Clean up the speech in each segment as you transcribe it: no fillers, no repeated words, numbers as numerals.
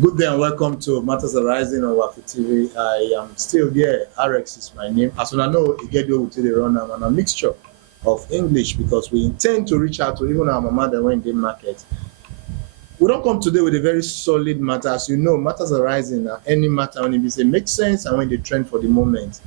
Good day and welcome to Matters Arising on Wafi TV. I am still here. RX is my name. As I know, Igedio will the run and a mixture of English because we intend to reach out to even our mama that went in market. We don't come today with a very solid matter. As you know, matters arising are any matter when it say make sense and when they trend for the moment.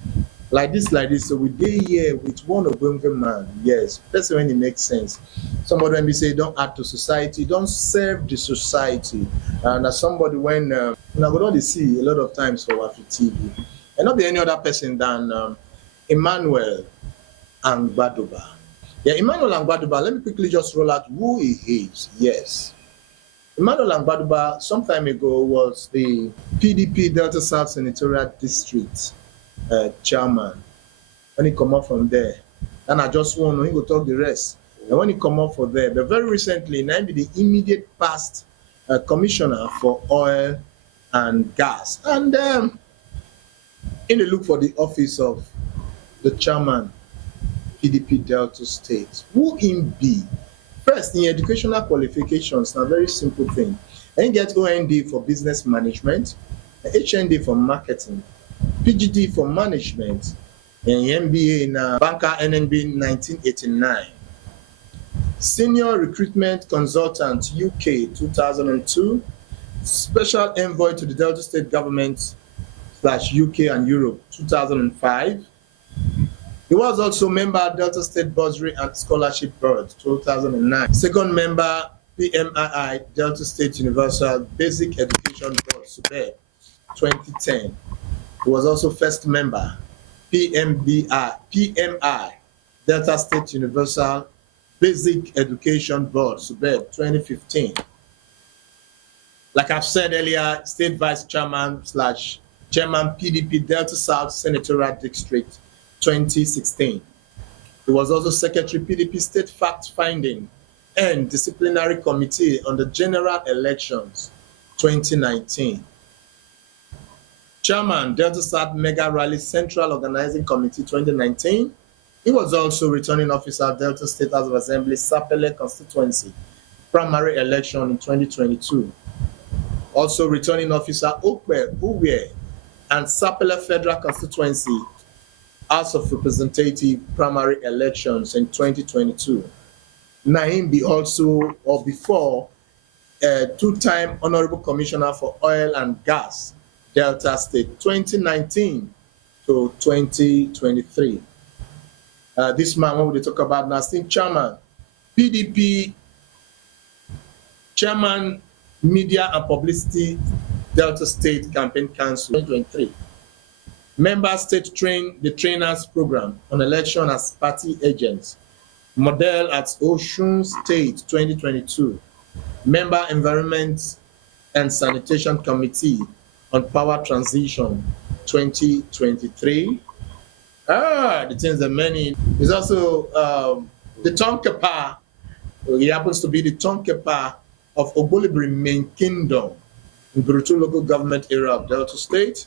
Like this. So we dey here with one ogbonge man. Yes, person when it makes sense. Somebody when we say don't add to society, don't serve the society. And as somebody when I go on see a lot of times for Wafi TV, and not be any other person than Emmanuel Amgbaduba. Yeah, Emmanuel Amgbaduba. Let me quickly just roll out who he is. Yes. Emmanuel Amgbaduba some time ago was the PDP Delta South Senatorial District chairman. When he come up from there, and I just want to go talk the rest. And when he come up for there, but very recently, now be the immediate past commissioner for oil and gas, and in the look for the office of the chairman, PDP Delta State. Who him be? First, in educational qualifications, na very simple thing. And get OND for business management, HND for marketing, PGD for management, and MBA in banker NNB 1989. Senior recruitment consultant UK 2002. Special envoy to the Delta State government / UK and Europe 2005. He was also member of Delta State Bursary and Scholarship Board 2009. Second member PMII Delta State Universal Basic Education Board SUBEB 2010. He was also first member PMI Delta State Universal Basic Education Board SUBEB 2015. Like I've said earlier, State Vice Chairman / Chairman PDP Delta South Senatorial District 2016. He was also Secretary PDP State Fact Finding and Disciplinary Committee on the General Elections 2019. Chairman Delta South Mega Rally Central Organizing Committee 2019. He was also returning officer of Delta State House of Assembly Sapele constituency primary election in 2022. Also returning officer Okwe Uwe and Sapele Federal Constituency House of Representative primary elections in 2022. Naim be also or before two-time Honorable Commissioner for Oil and Gas, Delta State, 2019 to 2023. This man, when we talk about now, still chairman, PDP, chairman, Media and Publicity, Delta State Campaign Council, 2023. Member state the trainers program on election as party agents. Model at Osun State 2022. Member Environment and Sanitation Committee on Power Transition 2023. The things that many is also the Tonkepa. He happens to be the Tonkepa of Obolibri Main Kingdom in Burutu local government area of Delta State,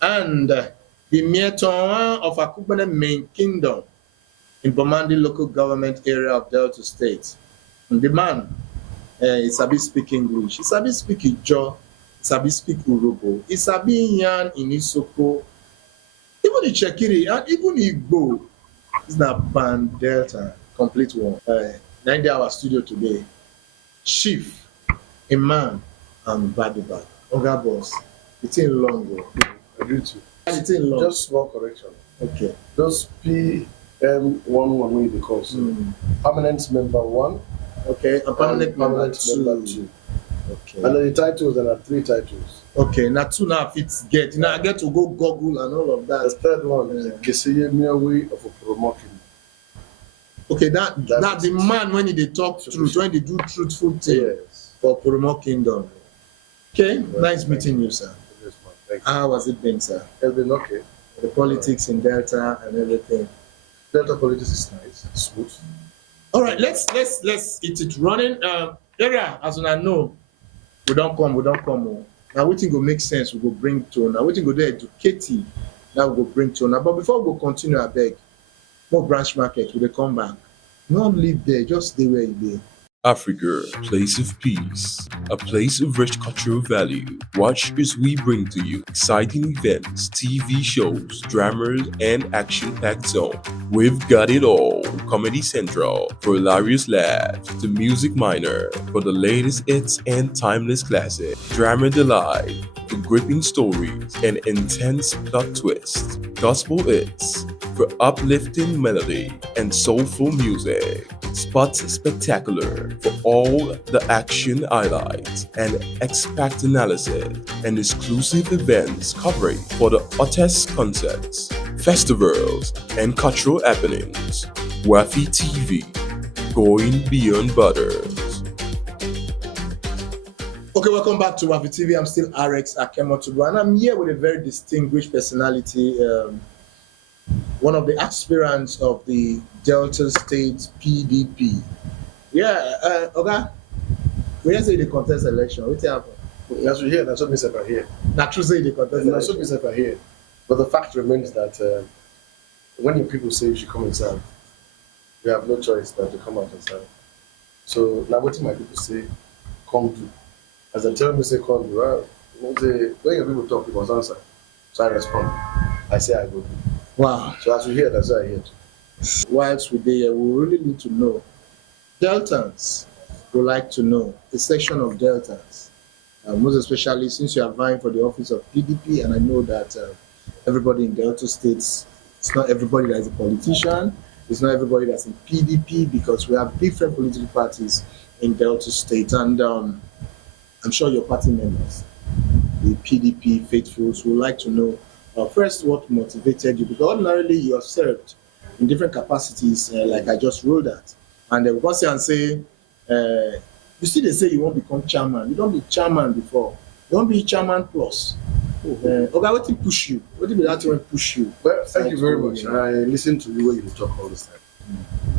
and the Mieton of Akubene Main Kingdom in Bomandi local government area of Delta State. And the man, he sabi speak English, he sabi speak Ijo, he sabi speak Urobo, he sabi Yan in Isoko, even the Chekiri, and even Igbo. It's not band Delta, complete one. 9 our studio today. Chief, Imam, and Baduba. Oga boss, it's in long. Agree to. It's in long. Just small correction. Okay. Those PM11 way they call so. Permanent member 1. Okay. And permanent member 2. 2. Okay. And then the titles, there are 3 titles. Okay. Now 2 now fits get. Now I get to go Google and all of The that. third one is Keseye mere way of a promoting. Okay. That the man when they talk truth, when they do truthful thing Yes. for Promo Kingdom. Okay. Well, Nice meeting you, sir. Yes, man. Thank you. How has it been, sir? It's been okay. The politics in Delta and everything. Delta politics is nice, smooth. All right, let's hit it running. Area as I know, we don't come. Oh. Now we think will make sense. We go bring to. Now we think go there educative. Now we go bring to. Now, but before we go continue, I beg. More branch market. We dey come back. Not live there. Just stay where you be. Africa, place of peace, a place of rich cultural value. Watch as we bring to you exciting events, TV shows, dramas, and action-packed zone. We've got it all. Comedy Central for hilarious laughs, to Music Minor for the latest hits and timeless classic, Drama Delight for gripping stories and intense plot twists, Gospel Hits for uplifting melody and soulful music. Spot Spectacular for all the action highlights and expert analysis and exclusive events covering for the hottest concerts, festivals, and cultural happenings. Wafi TV, going beyond borders. Okay, welcome back to Wafi TV. I'm still RX Akemotubu, and I'm here with a very distinguished personality, one of the aspirants of the Delta State PDP. Yeah, okay. We just say the contest election. What happened? That's what here. That's what Mr. I here. Not true, say the contest That's what election. Mr. I here. But the fact remains that when you people say you should come inside, you have no choice than to come out inside. So now what my people say, come to. As I tell me say come to, well, when your people talk, people must answer. So I respond. I say I go do. Wow. So as we hear, that's what I hear too. Whilst we're there, we really need to know. Deltans would like to know, a section of Deltans, most especially since you are vying for the office of PDP, and I know that everybody in Delta States, it's not everybody that is a politician, it's not everybody that's in PDP, because we have different political parties in Delta State, and I'm sure your party members, the PDP faithfuls, would like to know first what motivated you, because ordinarily you have served in different capacities, like I just ruled at. And they will say and say, you see, they say you won't become chairman. You don't be chairman before. You don't be chairman plus. Okay, what will push you? What will be that will push you? Well, thank you very much. I listen to you when you talk all this time.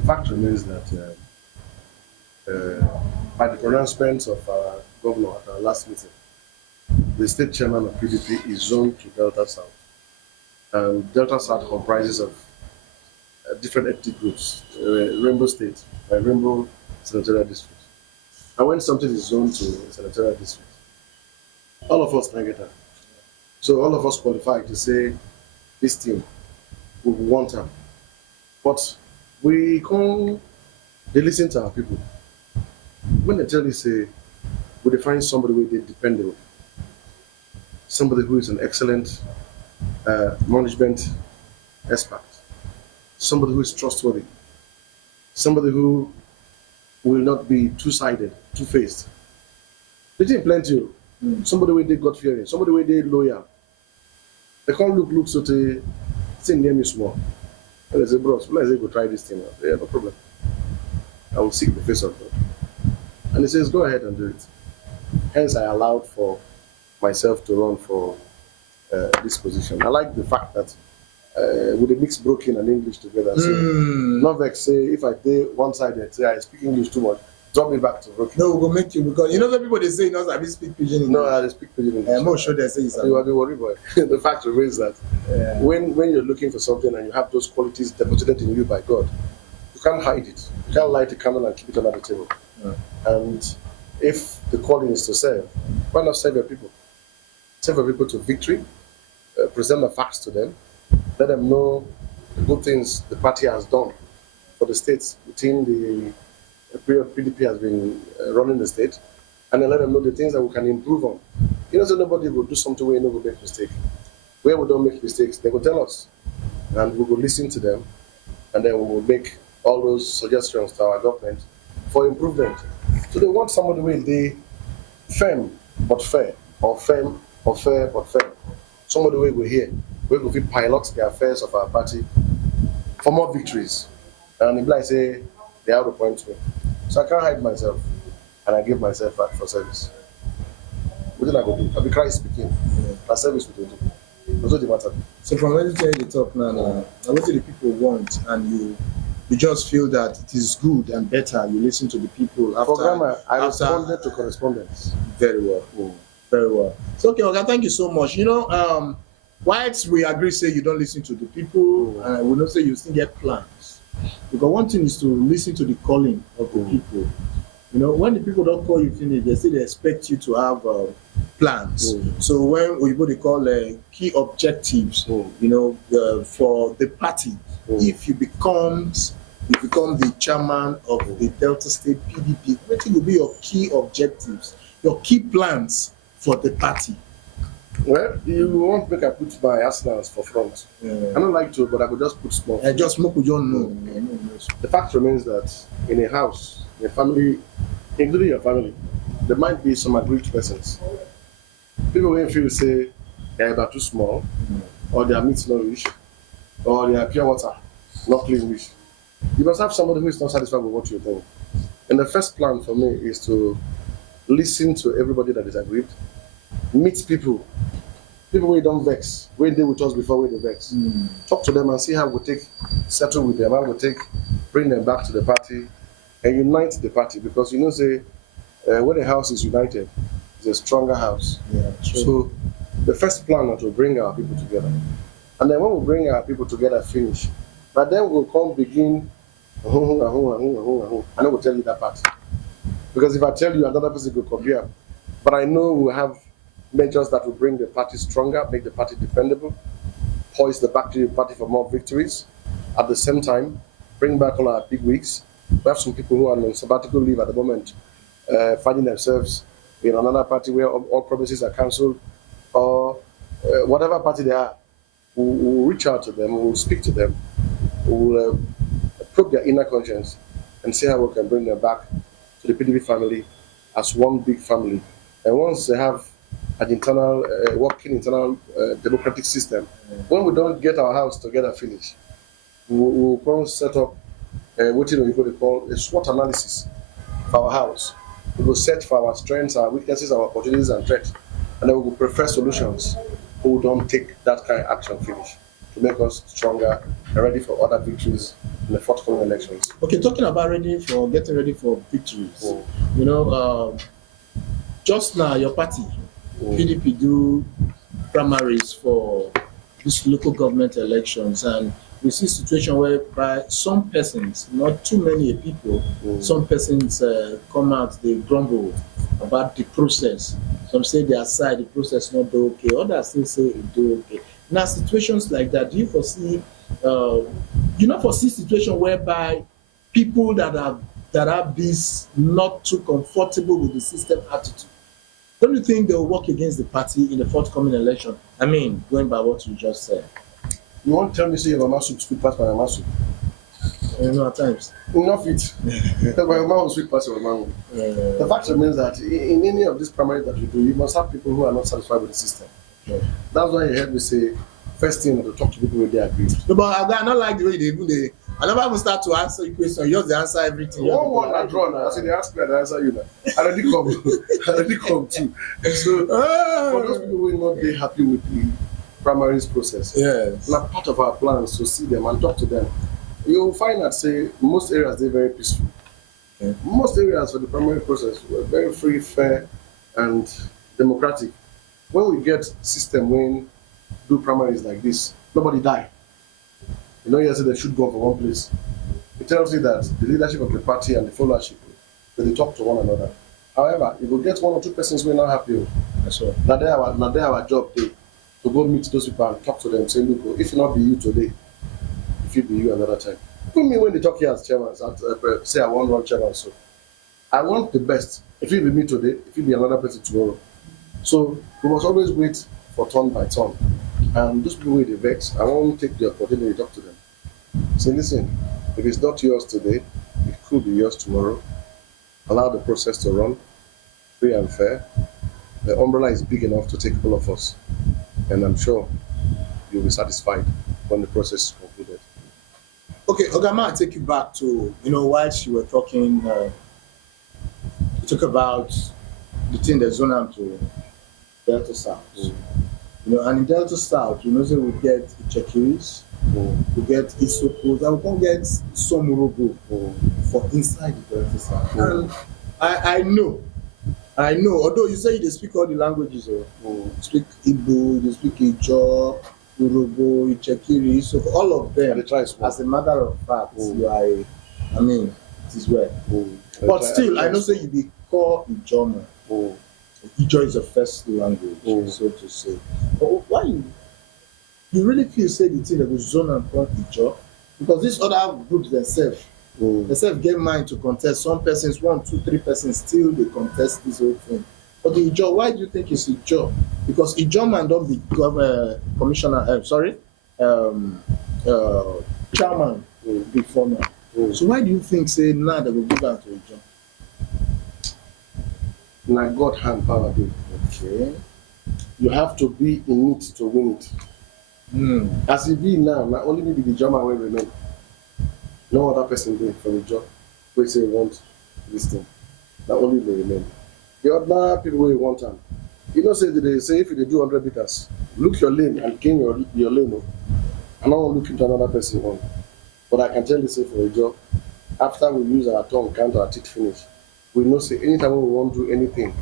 The fact remains that by the pronouncement of our governor at our last meeting, the state chairman of PDP is zoned to Delta South. And Delta South comprises of different ethnic groups, Rainbow State, Rainbow Senatorial District. And when something is zoned to Senatorial District, all of us can get that. So all of us qualify to say this team we want them. But we can't, they listen to our people. When they tell you, say, we define somebody who is dependable, somebody who is an excellent management expert, somebody who is trustworthy, somebody who will not be two-sided, two-faced. They did plenty. Somebody where they God fearing, somebody where they loyal. They can't look so they say near me small. And they say, bros, let's go try this thing out. Yeah, no problem. I will seek the face of God. And he says, go ahead and do it. Hence, I allowed for myself to run for this position. I like the fact that with the mix broken and English together. So, not vex say if I do one sided, say I speak English too much, drop me back to broken. No, we'll make you, because you know the people they say, you know, I speak pidgin English. No, I speak pidgin English. I'm not sure they say it's you are the worry boy. The fact remains that when you're looking for something and you have those qualities deposited in you by God, you can't hide it. You can't light a candle and keep it under the table. And if the calling is to serve, why not serve your people? Serve your people to victory, present the facts to them, let them know the good things the party has done for the states within the period PDP has been running the state, and then let them know the things that we can improve on. You know, so nobody will do something where no will make mistake. Where we don't make mistakes, they will tell us, and we will listen to them, and then we will make all those suggestions to our government for improvement. So they want somebody where they firm but fair, or firm or fair but fair. Somebody where we here, where we will pilot the affairs of our party for more victories. And if I say they have to point me. So I can't hide myself, and I give myself back for service. What did I go do? I'll be Christ speaking. My service will do. That's what the matter. So from when you tell the talk now, what do the people want, and you just feel that it is good and better, you listen to the people after. For grammar, I responded to correspondence. Very well. Very well. So okay, Oga, thank you so much. You know, whilst we agree say you don't listen to the people, and we don't say you still get plans. Because one thing is to listen to the calling of the people. You know, when the people don't call you finish, they say they expect you to have plans. So when Oyibo they call key objectives, you know, for the party, if you become the chairman of the Delta State PDP, what will be your key objectives, your key plans for the party? Well, you won't make I put my arsenals for front. I don't like to, but I could just put small. I just make you don't know. The fact remains that in a house, in a family, including your family, there might be some aggrieved persons. People will feel say they are about too small, or their meat not rich, or their pure water not clean rich. You must have somebody who is not satisfied with what you're doing. And the first plan for me is to listen to everybody that is aggrieved, meet people we don't vex, when they with us before we vex. Talk to them and see how we take settle with them, how we take bring them back to the party and unite the party, because you know say when a house is united, it's a stronger house. Yeah, true. So the first plan is to bring our people together, and then when we bring our people together, finish. But then we'll come begin. I know we'll tell you that part, because if I tell you, another person will come here. But I know we'll have measures that will bring the party stronger, make the party dependable, poise the party for more victories. At the same time, bring back all our big wigs. We have some people who are on sabbatical leave at the moment, finding themselves in another party where all promises are cancelled, or whatever party they are. We'll reach out to them, we'll speak to them, we'll probe their inner conscience and see how we can bring them back to the PDP family as one big family. And once they have an internal, working internal democratic system, when we don't get our house together finished, we'll come set up what you call a SWOT analysis for our house. We will set for our strengths, our weaknesses, our opportunities and threats, and then we will prefer solutions who don't take that kind of action finish to make us stronger and ready for other victories in the forthcoming elections. Okay, talking about getting ready for victories. You know, just now your party, PDP, do primaries for these local government elections, and we see a situation whereby some persons, not too many people, some persons come out, they grumble about the process. Some say their side, the process not do okay, others still say it do okay. Now, situations like that, do you foresee, situation whereby people that have this not too comfortable with the system attitude, don't you think they'll work against the party in the forthcoming election? I mean, going by what you just said. You won't tell me say your mama soup sweet past my mama soup? At times. Enough it. Because my mama will sweet past your mama. The fact remains that in any of these primaries that you do, you must have people who are not satisfied with the system. That's why you heard me say, first thing to talk to people when they agree. No, but I don't like the way I never even start to answer your question. You just answer everything. One I draw now. I say they ask me and I answer you now. I already come too. So for those people who will not be happy with the primaries process, not part of our plans to see them and talk to them. You'll find that say most areas they're very peaceful. Most areas for the primary process were very free, fair, and democratic. When we get system when do primaries like this, nobody die. You know, you say they should go for one place. It tells you that the leadership of the party and the followership, they talk to one another. However, if we get one or two persons who are not happy, that's right. Now they our job to go meet those people and talk to them, say, look, if it not be you today, if it be you another time. Put me when they talk here as chairman, say I want one chairman, so I want the best. If it be me today, if it be another person tomorrow. So we must always wait for turn by turn. And those people with the vex, I want to take the opportunity to talk to them. Say, listen, if it's not yours today, it could be yours tomorrow. Allow the process to run, free and fair. The umbrella is big enough to take all of us. And I'm sure you'll be satisfied when the process is concluded. Okay, Ogama, I'll take you back to, whilst you were talking, you talk about the thing that zone out to Delta South. And in Delta South, so we get Ichekiris, we get Isopos, and we can get Somurobo for inside the Delta South. And I know, although you say they speak all the languages, you speak Igbo, you speak Ijo, Yoruba, Ichekiri, so all of them, as a matter of fact, you are it is well. Mm. But still, I know say you be call Ijoma. Mm. Ijo is the first language, so to say. But why you really feel say the thing that was zone and call Ijo? Because these other groups themselves get mind to contest. Some persons, 1, 2, 3 persons still they contest this whole thing. But the Ijo, why do you think it's Ijo? Because Ijo man don't be commissioner, chairman before now. So why do you think say now they will give out to Ijo? Now God hand power do. Okay. You have to be in it to win it. As it be now, not only maybe the German will remain. No other person doing from the job will say want this thing. Not only will remain. The other people will want them. You know, say they say if you do 100 meters, look your lane and gain your lane. I'm not looking to another person one. But I can tell you, say for a job, after we use our tongue, count our teeth finish, we know say anytime we want to do anything,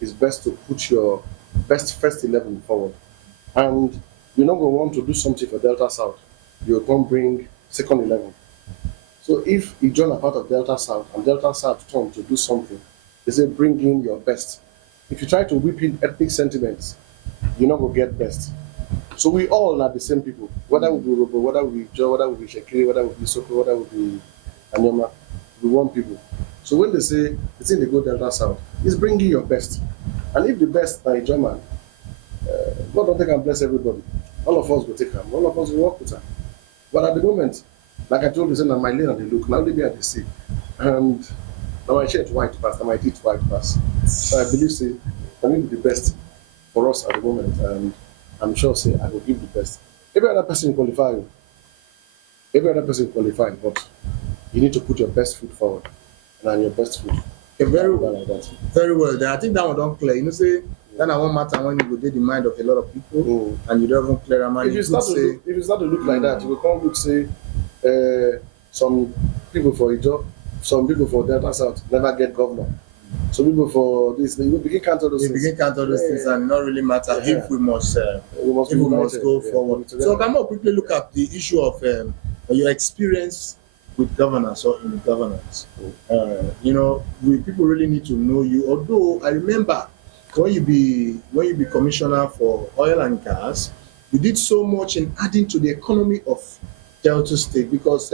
it's best to put your best first 11 forward. And you're not going to want to do something for Delta South. You're going to bring second 11. So if you join a part of Delta South and Delta South turn to do something, they say bring in your best. If you try to whip in ethnic sentiments, you're not going to get best. So we all are the same people. Whether we be Robo, whether we be Joe, whether we be Shekiri, whether we be Soko, whether we be Anyama, we want people. So when they say the thing they go Delta South, it's bringing your best. And if the best are a German, God don't take and bless everybody. All of us will take them. All of us will work with them. But at the moment, like I told you, now my lane and they look, now they be at the sea. And now my shirt white pass, now my teeth white pass. So I believe, say, I will be the best for us at the moment. And I'm sure, say, I will give the best. Every other person qualify. Every other person qualify, but you need to put your best foot forward. And your best foot. Okay, very well. Like that. Very well. Then I think that one don't clear. You know, say, then I won't matter when you go do the mind of a lot of people and you don't even clear a man. If you start to look like that, you will come look say some people for Ijo, some people for Delta South never get governor. Some people for this, they will begin count all those things. Begin count all those things and not really matter if we must go forward. So can we quickly look at the issue of your experience with governance or in governance? You know, people really need to know you. Although I remember when you be commissioner for oil and gas, you did so much in adding to the economy of Delta State because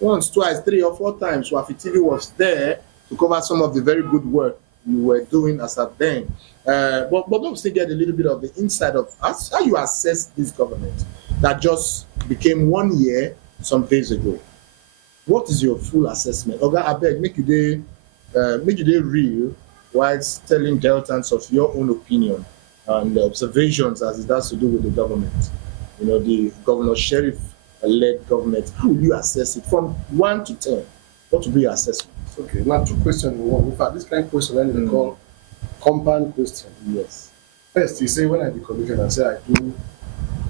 once, twice, 3 or 4 times Wafi TV was there to cover some of the very good work you were doing as at then. But don't still get a little bit of the inside of how you assess this government that just became 1 year some days ago. What is your full assessment? Oga, abeg, make you dey real whilst telling Deltans of your own opinion and observations as it has to do with the government. You know, the Governor Sheriff-led government. How will you assess it from 1 to 10? What will be your assessment? Okay, now 2 questions in one. In fact, this kind of question I need to call compound question. Yes. First, you say when I be commissioner, I say I do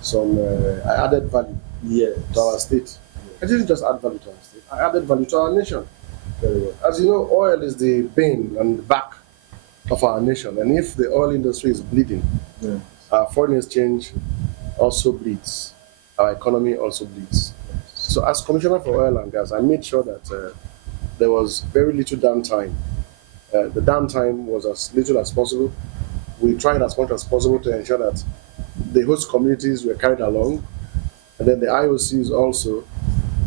some I added value to our state. I didn't just add value to our state. I added value to our nation. Very well. As you know, oil is the bane and the back of our nation. And if the oil industry is bleeding, our foreign exchange also bleeds. Our economy also bleeds. So as Commissioner for Oil and Gas, I made sure that there was very little downtime. The downtime was as little as possible. We tried as much as possible to ensure that the host communities were carried along. And then the IOCs also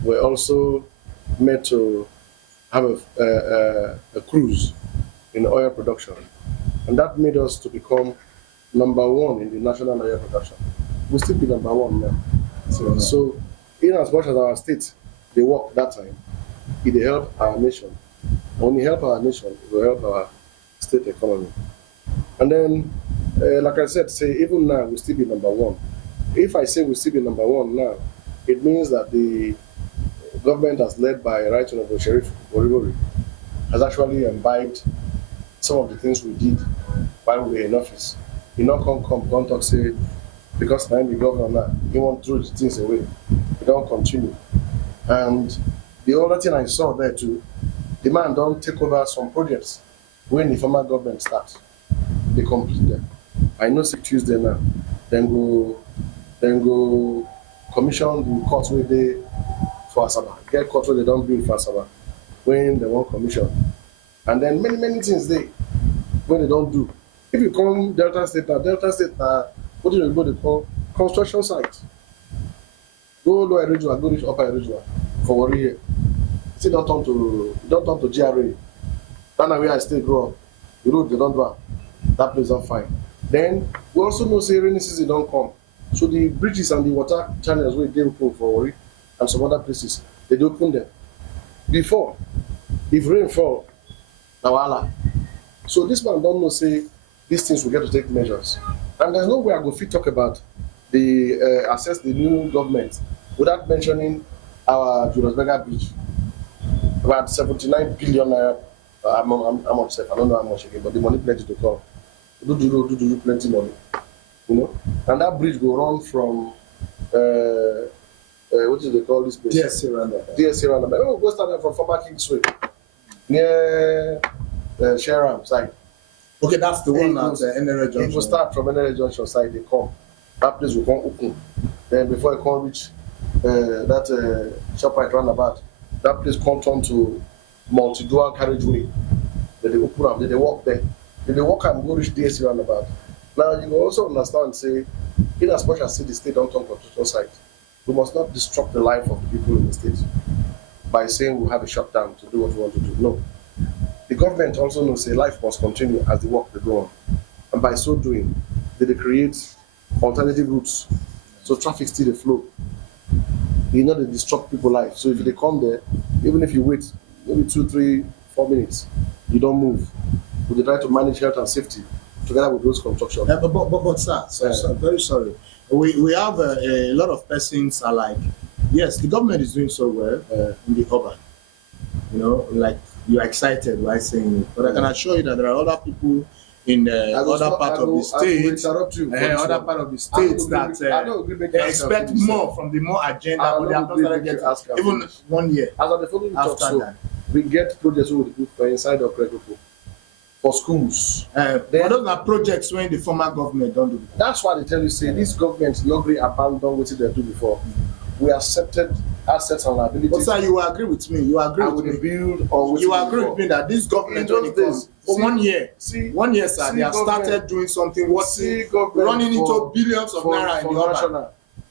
were also made to have a cruise in oil production. And that made us to become #1 in the national oil production. We'll still be #1 now. So in as much as our state, they work that time, it will help our nation. When we help our nation, it will help our state economy. And then, like I said, say even now, we'll still be #1. If I say we'll still be #1 now, it means that the government as led by Right Honorable Sheriff Boribori has actually imbibed some of the things we did while we were in office. He not come talk say because I'm the governor now, he won't throw the things away. He don't continue. And the other thing I saw there too, the man don't take over some projects when the former government starts. They complete them. I know say Tuesday now, then go commission the court where they for Asaba. Get court where they don't build for Asaba. when they want commission. And then many things they when they don't do. If you come Delta State what do you go to call construction site? Go lower regional, go reach upper regional for worry here. See don't turn to GRA. That's where I still grow up. The road they don't do am. That place don't fine. Then we also know say rainy season don't come. So the bridges and the water channels wey dey open for Warri and some other places, they dey open them. Before, if rain fall, na wahala. So this man don't know say these things will get to take measures. And there's no way I go fit talk about the assess the new government without mentioning our Julius Berger Bridge. About 79 billion naira. I'm upset. I don't know how much again, but the money plenty to come. Do plenty money. You know? And that bridge will run from what do they call this place? DSC roundabout. DSC roundabout. Oh, go start from former Kingsway near Sheram side. Okay, that's the one at NRA Junction. It will start from NRA Junction side. They come. That place will come open. Then before it come reach that Shoprite roundabout, that place come turn to multi-dual carriageway. Then they open up. Then they walk there. Then they walk and go reach DSC roundabout. Now you will also understand, say, in as much as the state don't turn construction site, we must not disrupt the life of the people in the state by saying we have a shutdown to do what we want to do. No. The government also knows say life must continue as the work they go on. And by so doing, they create alternative routes. So traffic still the flow. You know they disrupt people's life. So if they come there, even if you wait maybe 2, 3, 4 minutes, you don't move. But they try to manage health and safety together with those construction. But sir, very sorry. We have a lot of persons are like, yes, the government is doing so well in the urban. You know, like you're excited by saying it. But I can assure you that there are other people in other part of the state, other part of the state that they expect more from the more agenda, but they have not started getting even 1 year. As of the following talk, after that. We get projects we do for inside of Krekopo for schools. But those are projects when the former government don't do before. That's why they tell you say this government not really abandon what they do before. We accepted assets and liabilities. But sir, you agree with me. You agree with me. Build on you agree with me that this government when it comes for 1 year, 1 year, sir, they have started doing something worth running into billions of naira in the urban.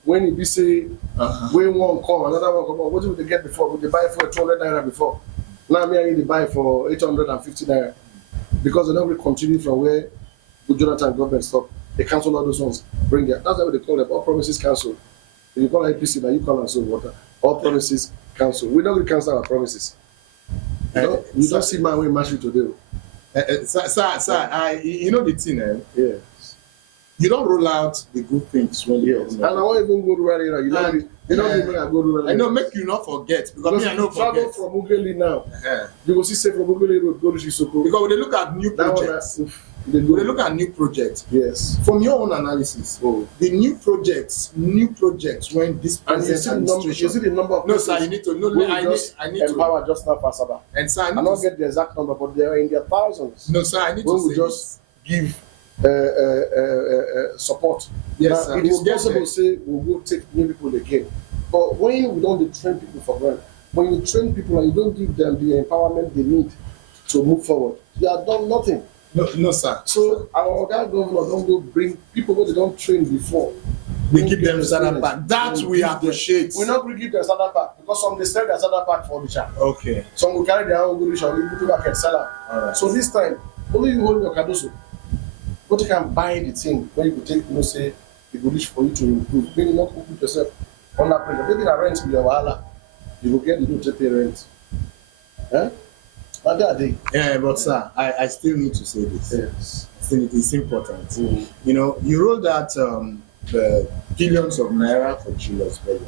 When it be say when one come, another one come, what did they get before? Would they buy for 200 naira before? Now me and they buy for 850 naira. Because they never continue from where the Jonathan government stopped. They cancel all those ones. Bring it. That's why they call them all promises cancelled. If you call APC, now you call us water. All promises cancelled. We don't really cancel our promises. You don't see my way marching today. Sir, you know the thing, Yes. You don't roll out the good things when you and I won't even go to rally. You don't even go to rally. I know, make you not forget because me I know travel forget. from Ugeli now. You will see say from Ugeli road go to Shisoko. Because when they look at new projects, when they look at new projects. Yes. From your own analysis, the new projects when this present administration. You see the number of no, sir, you need to know. I need empower to just now for Asaba. And sir, I don't get the exact number, but they are in their thousands. No, sir, I need to we just give support. Yes, now, sir. It is possible to say we'll go take new people again. But when we don't train people for granted, when you train people and you don't give them the empowerment they need to move forward, you have done nothing. No, sir. So our governor don't go bring people who they don't train before. We give them starter pack. That we appreciate. We not give them starter pack because some they sell their starter pack for Risha. Okay. Some will carry their own good Risha, we put back and sell them. Alright. So this time, only you hold your kadoso. But you can buy the thing when you take, say, the good Risha for you to improve. Maybe not put yourself on that pressure. Maybe the rent will be a wahala. You will get the to pay rent. Yeah, but sir, I still need to say this. Yes. It's important. You know, you rolled out the billions of naira for Julius Berger.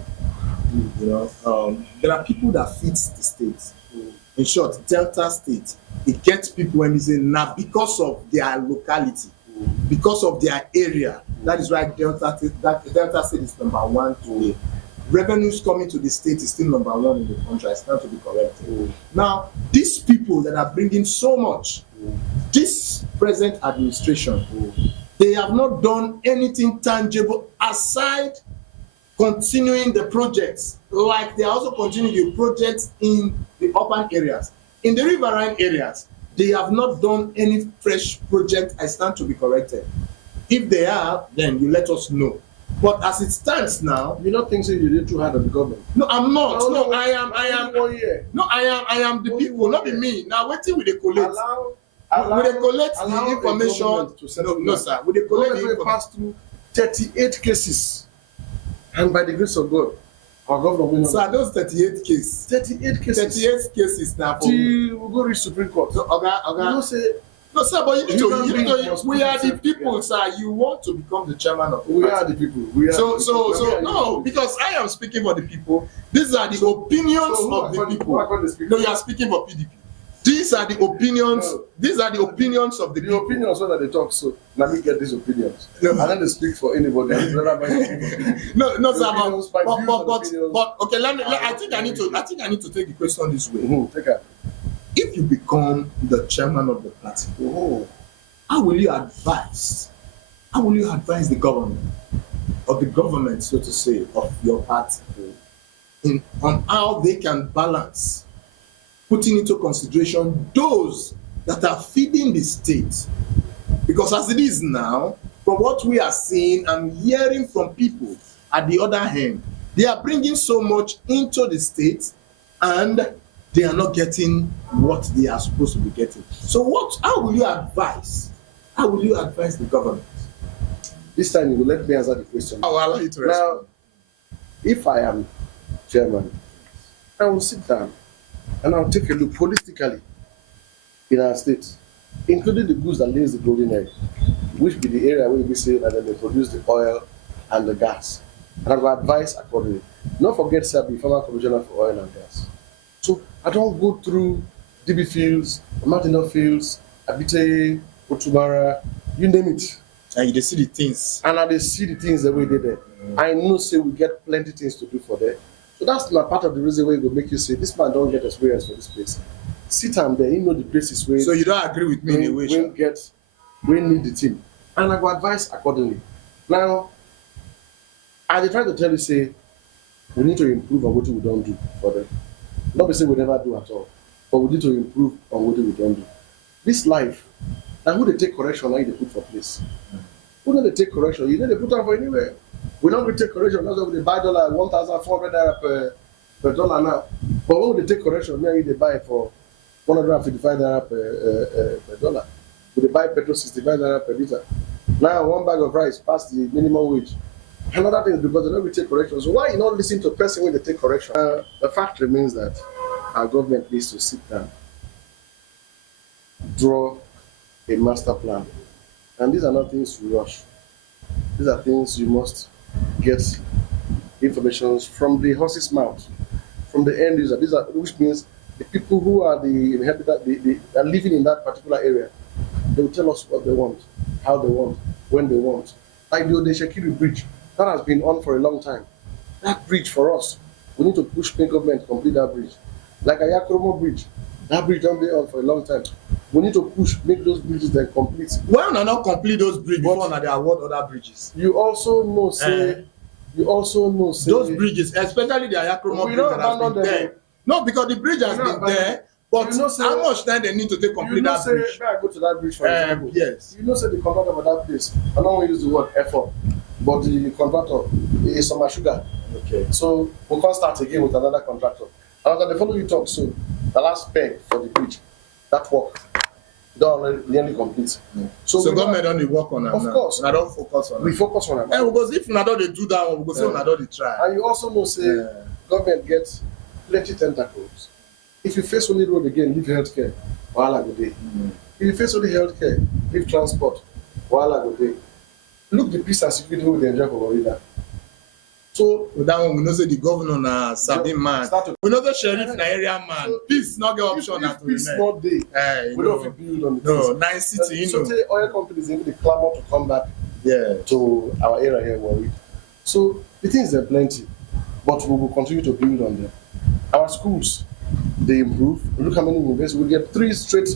You know, there are people that fit the state. In short, Delta State, it gets people when they say now because of their locality, because of their area. That is why Delta State is number one today. Revenues coming to the state is still number one in the country. It's not to be corrected. Now, these people that are bringing so much, this present administration, they have not done anything tangible aside continuing the projects. like they are also continuing the projects in the urban areas. In the riverine areas, they have not done any fresh project. I stand to be corrected. If they are, then you let us know. But as it stands now, You don't think so you did too hard on the government? no, I'm not. No, I am. Only 1 year. No, I am the Only people, 1 not be year. me. Now, wetin we dey collect? Allow We dey collect allow the a information. government to settle No, down. sir. We dey collect the Government will information. pass through 38 cases, and by the grace of God, our governor will Sir, those 38 cases. 38 cases. 38 cases na for. Till we go reach Supreme Court. No, Oga, You know, say no, sir, but you Human need being to. must We put are the itself people, together. sir. You want to become the chairman of the we party. are the people. We are So, the so, people. so, no, because I am speaking for the people. These are the opinions So who of the are people. the speaker? No, you are speaking for PDP. These are the opinions. No. These are the opinions of the The people. opinions when they talk, so let me get these opinions. No. And then they speak for anybody. No, no, The sir, opinions, my views and but, opinions okay. are I think I need to take the question this way. Take care. If you become the chairman of the party, how will you advise? How will you advise the government, or the government, so to say, of your party, on how they can balance, putting into consideration those that are feeding the state? Because as it is now, from what we are seeing and hearing from people at the other hand, they are bringing so much into the state, and they are not getting what they are supposed to be getting. So how will you advise? How will you advise the government? This time you will let me answer the question. I will allow you to respond. Now, if I am chairman, I will sit down and I will take a look holistically in our state, including the goods that lays the golden egg, which be the area where we say that they produce the oil and the gas. And I will advise accordingly. Don't forget, sir, the former commissioner for oil and gas. So I don't go through DB fields, Martinov fields, Abite, Otumara, you name it. And you see the things. And I dey see the things the way they there. I know say we get plenty things to do for there. So that's not part of the reason why it will make you say this man don't get experience for this place. Sit down there, you know the places where So you don't agree with me in a way, sure? we need the team. And I go advise accordingly. Now, I dey try to tell you say we need to improve on what we don't do for them. Not be say we never do at all, but we need to improve on what we don't do. This life, now who they take correction, now they put for place. Who know they take correction? You know they put them for anywhere. We don't really take correction. That's why they buy dollar 1,400 naira per dollar now. But when they take correction, now they buy for 155 naira per dollar. They buy petrol 65 naira per liter. Now one bag of rice past the minimum wage. Another thing is because they don't really take correction. So why you not listen to a person when they take correction? The fact remains that our government needs to sit down, draw a master plan. And these are not things you rush. These are things you must get information from the horse's mouth, from the end user. These are, which means the people who are the inhabitants, they are living in that particular area. They will tell us what they want, how they want, when they want. Like the Odeshekiri Bridge, that has been on for a long time. That bridge for us, we need to push the government to complete that bridge. Like Ayakromo Bridge, that bridge don't be on for a long time. We need to push, make those bridges then complete. Why not complete those bridges before they award other bridges? You also know, say, those bridges, especially the Ayakromo bridge that has been there. No, because the bridge has been there, but you know, say, how much time they need to take complete that bridge? May I go to that bridge for example? Yes. You know, say the contractor for that place, I don't want to use the word effort, but the contractor is some sugar. Okay. So we can't start again with another contractor. And after the follow you talk soon, the last peg for the bridge, that work, don't nearly complete. So government don't work on that. Of course. I don't focus on We that. focus on it. Because if una don dey do that one, we go say una don dey try. And you also know, say, government gets plenty tentacles. If you face only road again, leave healthcare, wahala go dey. If you face only healthcare, leave transport, wahala go dey. Look the peace and security wey we dey enjoy for Florida. So With that one, we know say the governor na sabi man. We know the sheriff na area man. So, Peace no get option na if to peace remain. not dey, we don't fit build on the No, things. nice city, you So know. say oil companies even dey clamour to come back Yeah. to our area here, Warri. So the things are plenty, but we will continue to build on them. Our schools, they improve. Look how many universities. We get 3 straight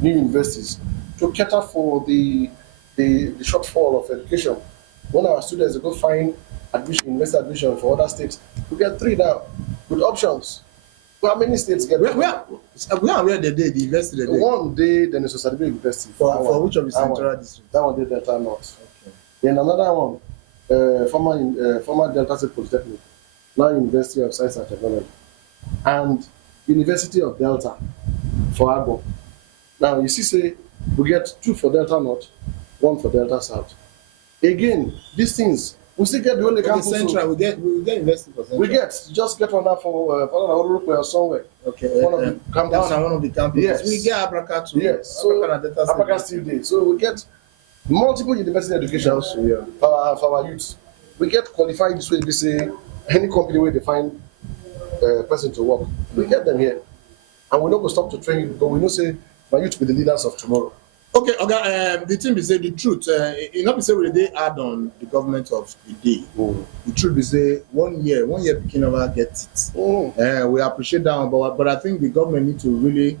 new universities to cater for the shortfall of education. When our students go find university admission for other states. We get 3 now with options. How many states get Where the day the university the day? One day, then it's a certificate university. For which of the central district? That one did Delta North. Okay. Then another one, former Delta State Polytechnic, now University of Science and Technology, and University of Delta for Agbo. Now you see, say we get 2 for Delta North, 1 for Delta South. Again, these things we still get the only campus. Central, we get university for central. We just get one now for Urupe or somewhere. Okay. One of the campuses. That one, one of the campuses. Yes. We get Abraka too. Yes. So Abraka still there. So we get multiple university education also, yeah, for our youth. We get qualified this way. They say any company where they find a person to work, we get them here, and we don't go stop to train you, but we know say my youth will be the leaders of tomorrow. Okay, the thing be say the truth. You know, be say we dey add on the government of the day. The truth be say 1 year picking never get it. We appreciate that one, but I think the government need to really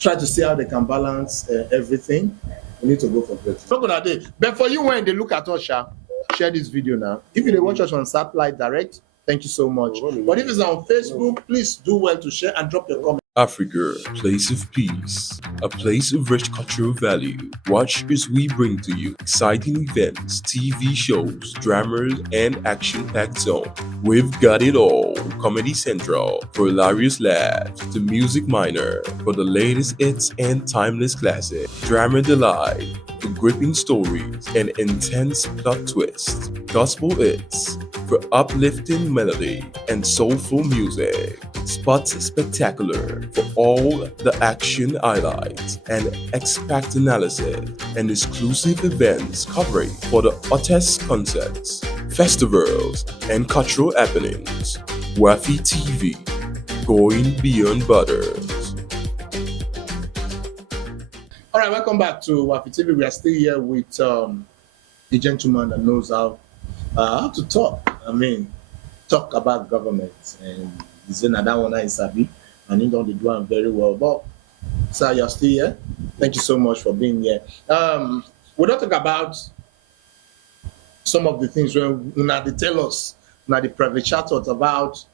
try to see how they can balance everything. We need to go for it. Not gonna do. But for you, when they look at us, share this video now. If you dey watch us on Satellite Direct, thank you so much. But if it's on Facebook, please do well to share and drop your comment. Africa, place of peace, a place of rich cultural value. Watch as we bring to you exciting events, TV shows, dramas, and action-packed zone. We've got it all. Comedy Central for hilarious laughs, the Music Minor for the latest hits and timeless classics, Drama Delight for gripping stories and intense plot twists, Gospel Hits for uplifting melody and soulful music, Spots Spectacular for all the action highlights and expert analysis and exclusive events covering for the hottest concerts, festivals, and cultural happenings. Wafi TV, going beyond borders. All right, welcome back to Wafi TV. We are still here with the gentleman that knows how to talk. I mean, talk about government, and he's in that one is Sabi, and he don't do one very well. But sir, you're still here. Thank you so much for being here. We don't talk about some of the things when they tell us now the private chat about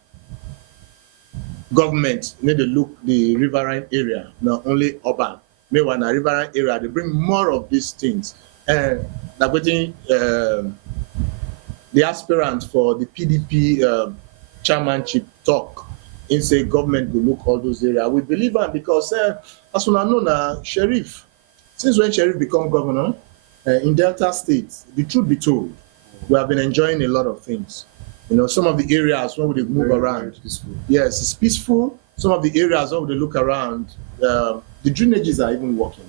government need to look the riverine area, not only urban. Meanwhile, in the riverine area, they bring more of these things. And like waiting, the aspirant for the PDP chairmanship talk in say government will look all those areas. We believe that because as we know now, Sheriff, since when Sheriff become governor in Delta State, the truth be told, we have been enjoying a lot of things. You know, some of the areas when we move around, yes, it's peaceful. Some of the areas when we look around, the drainages are even working.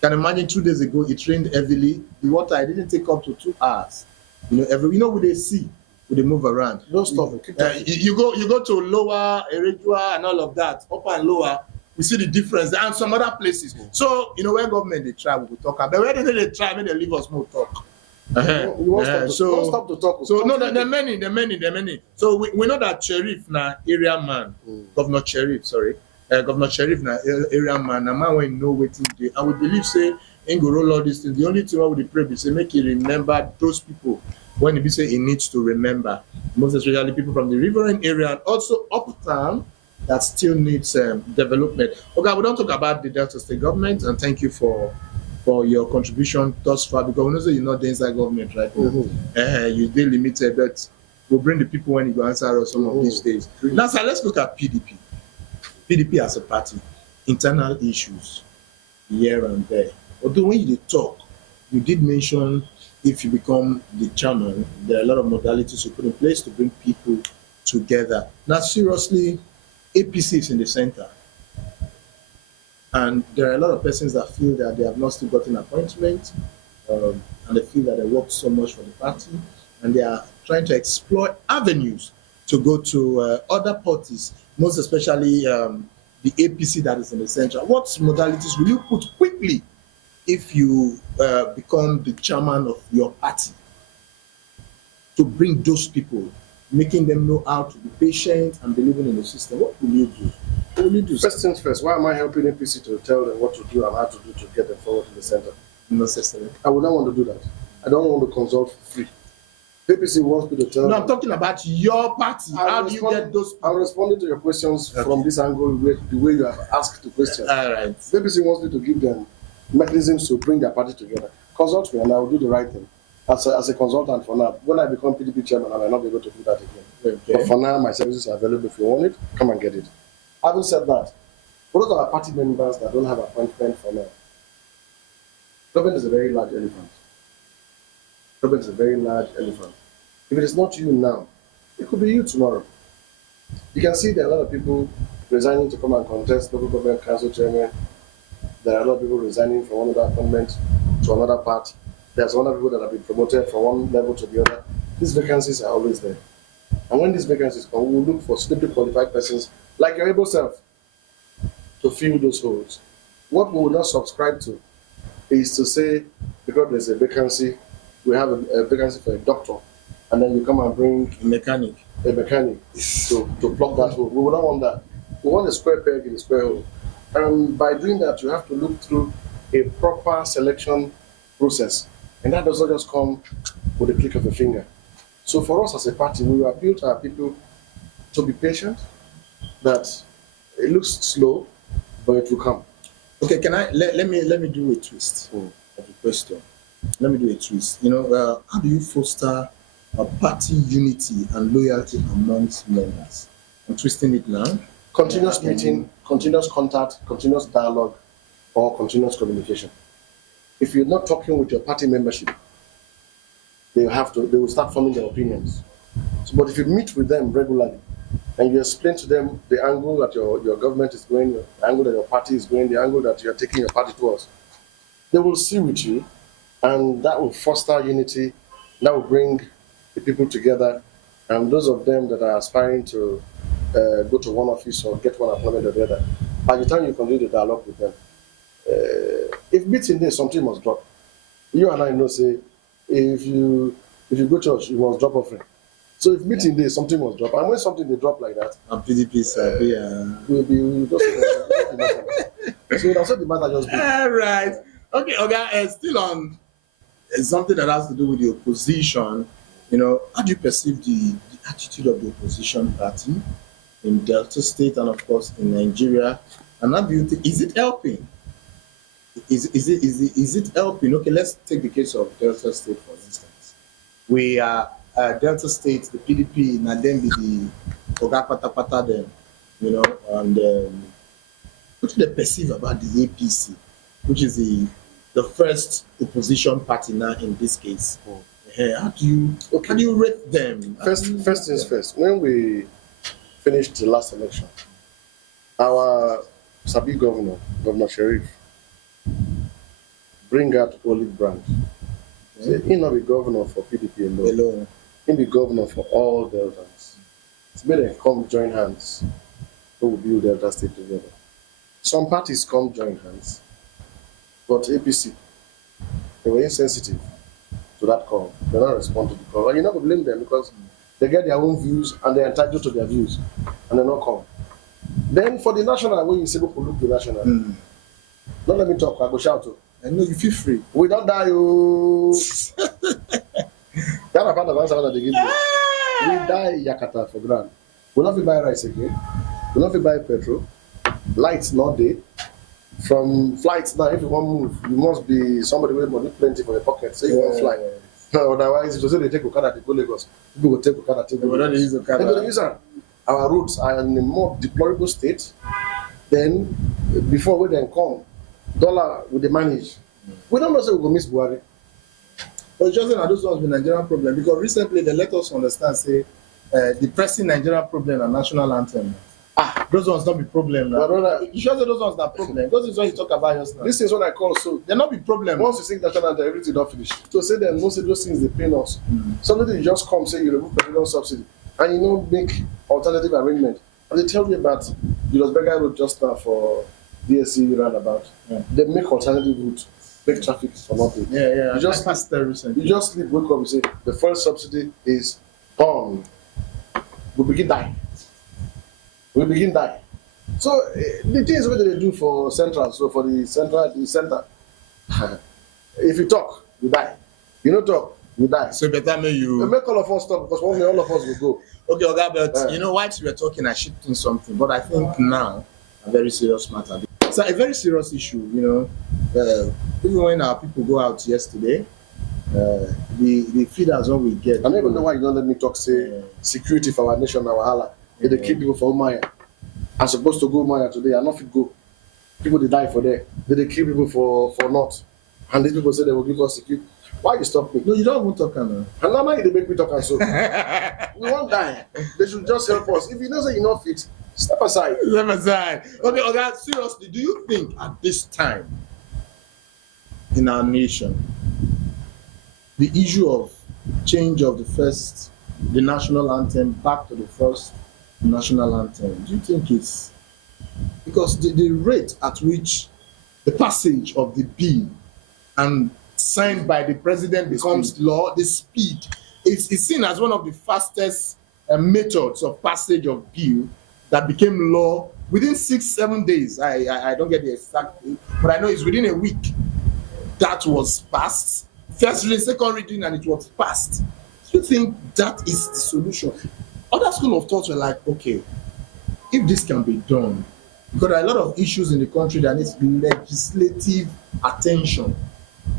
Can imagine 2 days ago it rained heavily. The water it didn't take up to 2 hours. You know, when they see, when they move around. Don't stop. You go to lower Eredua and all of that, upper and lower. We see the difference and some other places. So you know where government they try, we will talk. But where they try, when they leave us more talk. You won't stop to talk. So no, there are many. So we know that Sheriff na area man, Governor Sheriff, sorry. Governor Sheriff na area man, a man when know waiting day. And we believe say in go roll all these things. The only thing we pray is say make he remember those people when he say he needs to remember. Most especially people from the riverine area and also uptown that still needs development. Okay, we don't talk about the Delta State government, and thank you for your contribution thus far, because we know that you're not the inside government right now. You're limited, but we'll bring the people when you go answer us some of these days. Now, sir, let's look at PDP. PDP as a party, internal issues here and there. Although when you talk, you did mention if you become the chairman, there are a lot of modalities you put in place to bring people together. Now, seriously, APC is in the center. And there are a lot of persons that feel that they have not still gotten appointment, and they feel that they work so much for the party, and they are trying to explore avenues to go to other parties, most especially the APC that is in the center. What modalities will you put quickly if you become the chairman of your party to bring those people, making them know how to be patient and believing in the system? What will you do? What will you do? First things first, why am I helping APC to tell them what to do and how to do to get them forward to the center? Necessary. I would not want to do that. I don't want to consult for free. APC wants me to tell No, you. I'm talking about your party. How do you get those I'm people? responding to your questions from this angle, the way you have asked the question. All right. APC wants me to give them mechanisms to bring their party together. Consult me and I will do the right thing. As a consultant for now. When I become PDP chairman, I might not be able to do that again. Okay. But for now, my services are available. If you want it, come and get it. Having said that, for those of our party members that don't have appointment for now, government is a very large elephant. Government is a very large elephant. If it is not you now, it could be you tomorrow. You can see there are a lot of people resigning to come and contest local government council chairman. There are a lot of people resigning from one other appointment to another part. There's a lot of people that have been promoted from one level to the other. These vacancies are always there. And when these vacancies come, we will look for suitably qualified persons like your able self to fill those holes. What we will not subscribe to is to say, because there's a vacancy, we have a vacancy for a doctor, and then you come and bring A mechanic. to plug that hole. We will not want that. We want a square peg in a square hole. And by doing that, you have to look through a proper selection process. And that does not just come with a click of a finger. So for us as a party, we appeal to our people to be patient, that it looks slow, but it will come. Okay, can I let me do a twist of the question. Let me do a twist. How do you foster a party unity and loyalty amongst members? I'm twisting it now. Continuous meeting, continuous contact, continuous dialogue, or continuous communication. If you're not talking with your party membership, they will start forming their opinions. So, but if you meet with them regularly and you explain to them the angle that your government is going, the angle that your party is going, the angle that you're taking your party towards, they will see with you, and that will foster unity, that will bring the people together, and those of them that are aspiring to go to one office or get one appointment or the other, by the time you continue the dialogue with them, if meeting day, something must drop. You and I know, say, if you go church, you must drop offering. So if meeting day, something must drop. And when something they drop like that, And PDP we'll just so that's what the matter just be. All right. Okay, okay. Still on something that has to do with the opposition. How do you perceive the attitude of the opposition party in Delta State and of course in Nigeria? And how do you think, is it helping? Is it helping? Okay, let's take the case of Delta State for instance. We are Delta State, the PDP, and then be the Oga Pata Pata them, and what do they perceive about the APC, which is the first opposition party now in this case? How do you rate them? First things first. When we finished the last election, our Sabi Governor Sharif, bring out Olive Branch. Say, he not be governor for PDP alone. He be governor for all Deltas. It's better they come join hands. We will build Delta State together. Some parties come join hands, but APC, they were insensitive to that call. They not respond to the call. And you're not going to blame them because they get their own views and they're entitled to their views, and they not come. Then for the national, when you say people look the national, don't let me talk, I go shout to. I know you feel free. We don't die, oh. That's a part of answer that they give you. We die Yakata for grand. We'll not be buy rice again. We'll not be buy petrol. Lights not there. From flights now, if you want to move, you must be somebody with money plenty for your pocket. So you won't fly. Otherwise, if you say they take Okada to go Lagos, people will take Okada to go Lagos. They're going to use them. Our roads are in a more deplorable state than before we then come. Dollar with the manage. We don't know say we go miss Buhari. But it's just that those ones be Nigerian problem because recently they let us understand say the pressing Nigerian problem and national anthem. Those ones not be problem now. You sure say those ones not problem? Those is what you talk about just now. This is what I call so. They not be problem. Once you sing national anthem, everything not finish. So say them most of those things they pay us. Somebody just come say you remove petroleum subsidy and you know make alternative arrangement. And they tell me about Julius Berger Road just now for DSC roundabout. They make alternative route, make traffic for nothing. Yeah. You just passed there recently. You just sleep, wake up, and say the first subsidy is gone. We begin die. So the things what they do for central, so for the center, if you talk, you die. You don't talk, we die. So better may They you. make all of us stop because one day all of us will go. Okay, Oga, but Uh. you know, whilst we were talking, I shipped in something, but I think now a very serious matter. It's a very serious issue, you know. Even when our people go out yesterday, the feeders all we get. I don't even know why you don't let me talk, say, security for our nation, our hala. They kill people for Umaya. I'm supposed to go Umaya today, I'm not fit go. People they die for there. They kill people for not. And these people say they will give us security. Why you stop me? No, you don't even talk now. And now they make me talk and so. We won't die. They should just help us. If you know say you're not fit, step aside. Step aside. Okay, Oga, seriously, do you think at this time in our nation, the issue of change of the national anthem back to the first national anthem, do you think it's because the rate at which the passage of the bill and signed by the president becomes law, the speed is seen as one of the fastest methods of passage of bill that became law within 6-7 days. I don't get the exact date, but I know it's within a week that was passed. First reading, second reading, and it was passed. Do you think that is the solution? Other school of thought were like, okay, if this can be done, because there are a lot of issues in the country that needs legislative attention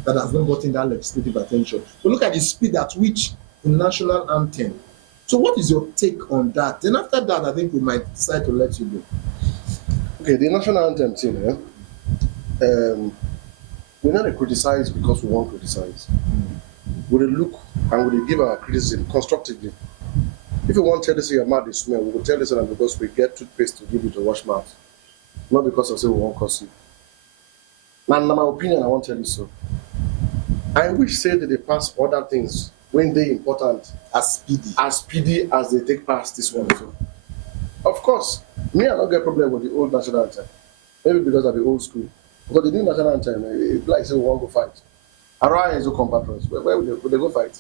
that has not gotten that legislative attention. But look at the speed at which the national anthem. So what is your take on that? Then after that, I think we might decide to let you go. Okay, the national anthem thing, we're not criticize because we won't criticize. We will look and we will give our criticism constructively. If you want to tell us you're mad, this smell, we will tell you that because we get toothpaste to give you to wash mouth, not because of say we won't curse you. Now, in my opinion, I won't tell you so. I wish say that they pass other things when they important As speedy as they take past this one. So, of course, me I don't get problem with the old national anthem. Maybe because of the old school. Because the new national anthem, it's like say we want to go fight. Arise, O compatriots. Where would they go fight?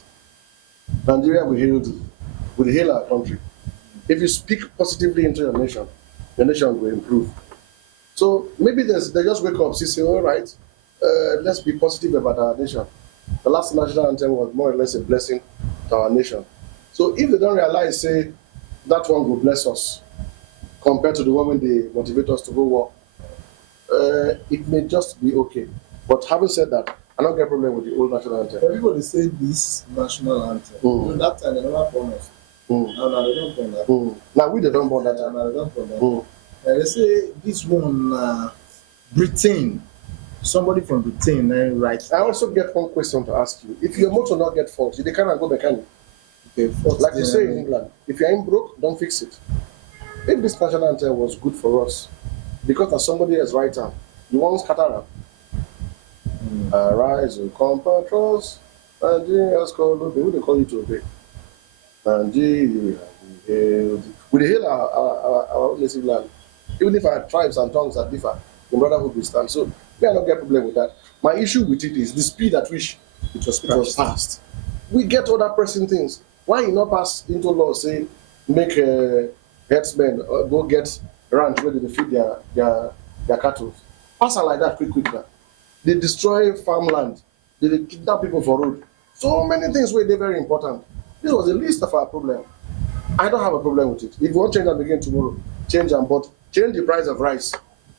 Nigeria will hail thee. Will hail our country. If you speak positively into your nation will improve. So maybe they just wake up, say, all right, let's be positive about our nation. The last national anthem was more or less a blessing to our nation. So if they don't realize, say, that one will bless us compared to the one when they motivate us to go war, it may just be okay. But having said that, I don't get a problem with the old national anthem. Everybody say this national anthem. You know, that time they never promised. No, they don't burn that. Now we they don't burn that time. No, they don't burn that. They say this one, Britain. Somebody from Britain, right? I also get one question to ask you. If your motor not get fault, they cannot go mechanic. Okay, like you say in England, if you're in broke, don't fix it. If this national anthem was good for us, because as somebody has writer, you won't scatter them. Arise, O compatriots, Nigeria's called, who they call you to obey? Nigeria, we hail thee. We hail our own native land. Even if our tribes and tongues are different, the brotherhood will stand. So we are not get problem with that. My issue with it is the speed at which it was passed. We get other pressing things. Why you not pass into law say make herdsmen go get ranch where they feed their cattle? Pass it like that quick now. They destroy farmland. They kidnap people for road. So many things were very important. This was the least of our problem. I don't have a problem with it. If you want to change that again tomorrow, change them, but change the price of rice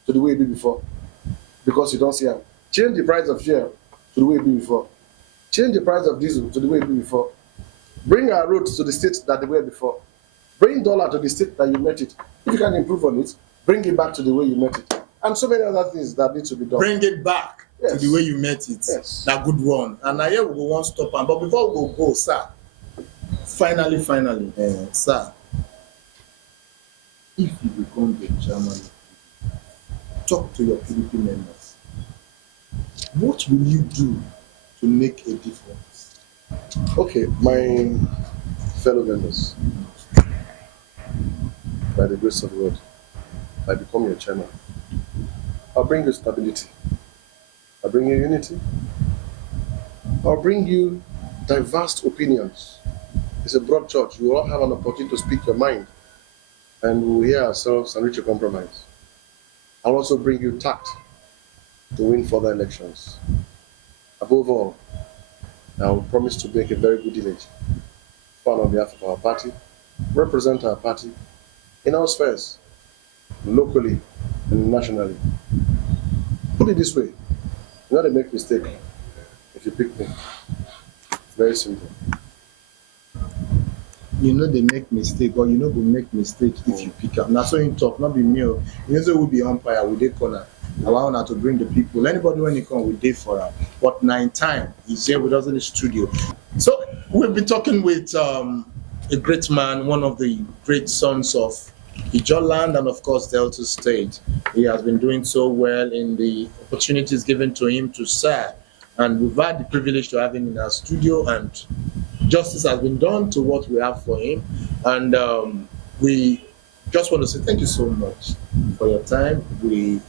to the way it be before. Because you don't see it. Change the price of fuel to the way it be before. Change the price of diesel to the way it be before. Bring our roads to the state that they were before. Bring dollar to the state that you met it. If you can improve on it, bring it back to the way you met it. And so many other things that need to be done. Bring it back to the way you met it. Yes. That good one. And now here we go one stop. But before we go, sir, finally, sir, if you become the chairman, talk to your PDP members. What will you do to make a difference? Okay, my fellow members, by the grace of God, I become your chairman. I'll bring you stability. I'll bring you unity. I'll bring you diverse opinions. It's a broad church. We all have an opportunity to speak your mind. And we'll hear ourselves and reach a compromise. I'll also bring you tact to win further elections. Above all, and we promise to make a very good image on behalf of our party, represent our party in all spheres, locally and nationally. Put it this way, you know they make mistake if you pick me. It's very simple. You know they make mistake, or you know go make mistake if you pick up. Now so in talk, not be me. Oh. You know say we be umpire, we dey corner. Allow una to bring the people. Anybody when you come, we dey for am. But 9 time he's here with us in the studio. So we've been talking with a great man, one of the great sons of Ijoland and of course Delta State. He has been doing so well in the opportunities given to him to serve. And we've had the privilege to have him in our studio, and justice has been done to what we have for him. And we just want to say thank you so much for your time. We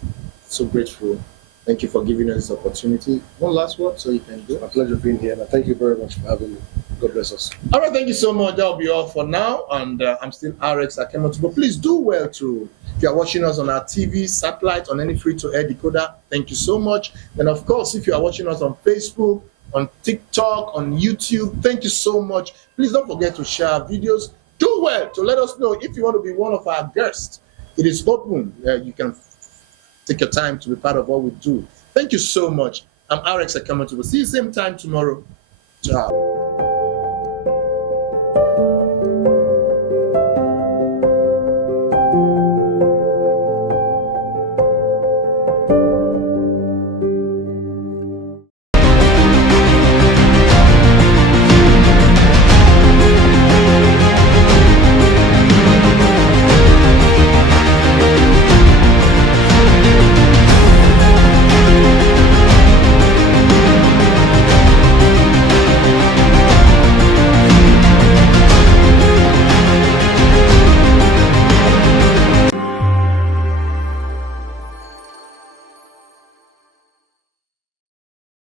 so grateful. Thank you for giving us this opportunity. One last word so you can go. It's my pleasure being here, and thank you very much for having me. God bless us. All right, thank you so much. That'll be all for now. And I'm still RX Akemotubo. Please do well to, if you are watching us on our TV, satellite, on any free-to-air decoder, thank you so much. And of course, if you are watching us on Facebook, on TikTok, on YouTube, thank you so much. Please don't forget to share our videos. Do well to let us know if you want to be one of our guests. It is open. You can take your time to be part of what we do. Thank you so much. I'm RX Akemotubo. See you same time tomorrow. Ciao.